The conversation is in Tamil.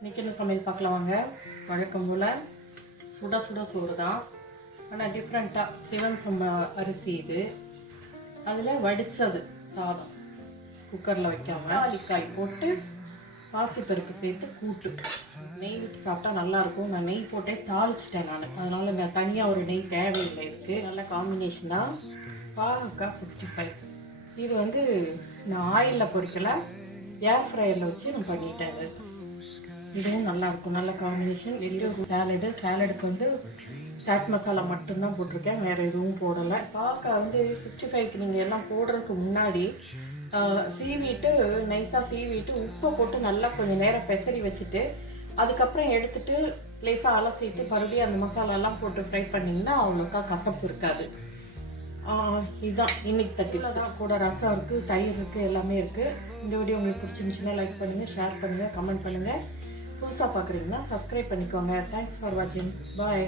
இன்றைக்கி என்ன சமையல் பார்க்கலாம் வாங்க. வழக்கம் போல் சுட சுட சோறு தான், ஆனால் டிஃப்ரெண்ட்டாக சிவன் சம்பா அரிசி இது. அதில் வடித்தது சாதம் குக்கரில் வைக்காமல் அலிக்காய் போட்டு பாசிப்பருப்பு சேர்த்து கூட்டு நெய் விட்டு சாப்பிட்டா நல்லாயிருக்கும். நான் நெய் போட்டே தாளிச்சிட்டேன் நான், அதனால் நான் தனியாக ஒரு நெய் தேவையில்லை. இருக்குது நல்ல காம்பினேஷனாக. பாகக்காய் 65 இது வந்து நான் ஆயிலில் பொரிக்கலை, ஏர் ஃப்ரையரில் வச்சு நான் பண்ணிட்டேன். இதுவும் நல்லாயிருக்கும், நல்ல காம்பினேஷன். வெளியே சாலடுக்கு வந்து சாட் மசாலா மட்டும்தான் போட்டிருக்கேன், வேறு எதுவும் போடலை. பாவக்காய் வந்து 65க்கு நீங்கள் எல்லாம் போடுறதுக்கு முன்னாடி சீவிட்டு நைஸாக சீவிட்டு உப்பை போட்டு நல்லா கொஞ்சம் நேரம் பெசரி வச்சுட்டு அதுக்கப்புறம் எடுத்துட்டு லேசாக அலசிட்டு மறுபடியும் அந்த மசாலாலாம் போட்டு ஃப்ரை பண்ணிங்கன்னா அவ்வளோக்கா கசப்பு இருக்காது. இதுதான் இன்னைக்கு டிப்ஸ் தான். கூட ரசம் இருக்குது, தயிர் இருக்குது, எல்லாமே இருக்குது. இந்த வீடியோ உங்களுக்கு பிடிச்சிருந்துச்சுன்னா லைக் பண்ணுங்கள், ஷேர் பண்ணுங்கள், கமெண்ட் பண்ணுங்கள். புதுசாக பார்க்குறீங்கன்னா சப்ஸ்கிரைப் பண்ணிக்கோங்க. தேங்க்ஸ் ஃபார் வாட்சிங். பாய்.